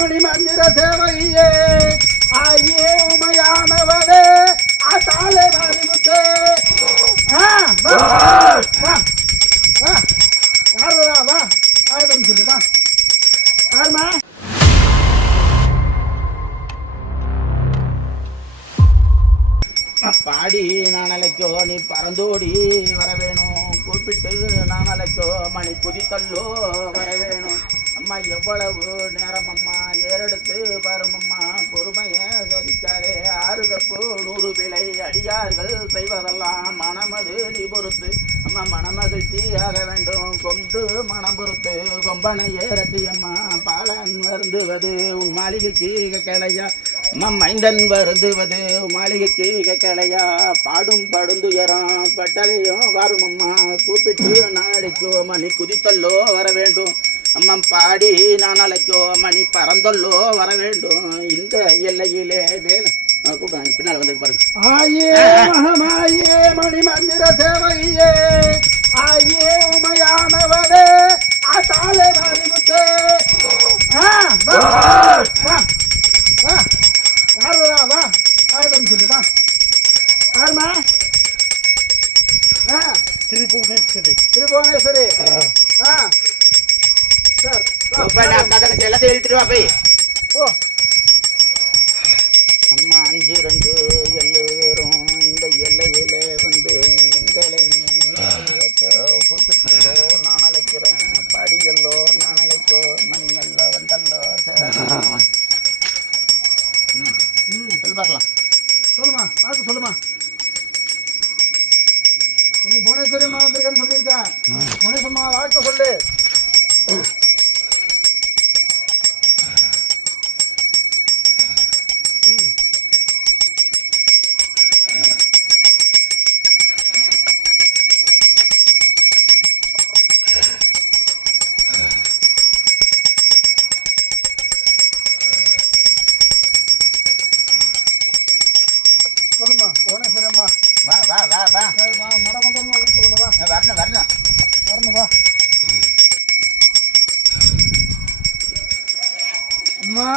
மணி மந்திர சேவையே ஆயே உமையானவரே ஆத்தாலே மணிமுத்தே வா வா வா யாரு வா ஆயிரம் சொல்லு வா யாருமா பாடி நான் அழைக்கோ நீ பறந்தோடி வர வேணும் கூப்பிட்டு நான் அழைக்கோ மணி குதித்தல்லோ வர வேணும் அம்மா எவ்வளவு நேரம் அம்மா ஏறெடுத்து பாருமம்மா பொறுமைய சோதிக்காதே 6 தப்பு 100 பிழை அடியார்கள் செய்வதெல்லாம் மனமது நீ பொறுத்து அம்மா மனமகிழ்ச்சி ஆக வேண்டும் கொண்டு மனம் பொறுத்து கொம்பனை ஏறத்தி அம்மா பாலன் வருந்துவது உன் மாளிகைக்கு கிளையா அம்மா மைந்தன் வருந்துவது மாளிகைக்கு கேட்கலையா பாடும் படுந்துயரம் பட்டலையும் வரும் அம்மா கூப்பிட்டு நான் அழைக்கோ மணி குதித்தல்லோ வர வேண்டும் அம்மா பாடி நான் அழைக்கோ மணி பறந்தல்லோ வர வேண்டும் இந்த எல்லையிலே வேலை கூப்பிடுவாங்க பின்னால் வந்து பாருங்க ஆயே மகமாயே மணி மந்திர சேவையே ஆயே உமையானவரே ஆத்தாலே மணிமுத்தே வா வா யாரு வா ஆயிரம் சொல்லு வா யாருமா திருபுவனேஸ்வரி சார் எல்லாத்தையும் எழுதிட்டு வா போய் ஓ அம்மா 5 2 7 பேரும் இந்த எல்லையில வந்து எங்களை கூப்பிட்டோ நான் அழைக்கிறேன் படியல்லோ நான் அழைக்கோ மணிங்கல்லோ வந்தல்லோ சொல்லு பார்க்கலாம் சொல்லுமா பார்த்து சொல்லுமா சொல்லு புவனேஸ்வரி அம்மா வந்திருக்கேன்னு சொல்லியிருக்கேன் புவனேஸ்வரி அம்மா வாழ்க்கை சொல்லு சொல்லுமா புவனேஸ்வரி அம்மா வா வா வா வா வா மடமந்தம் சொல்லணும் வா வரணும் வரணும் வரணும் வா அம்மா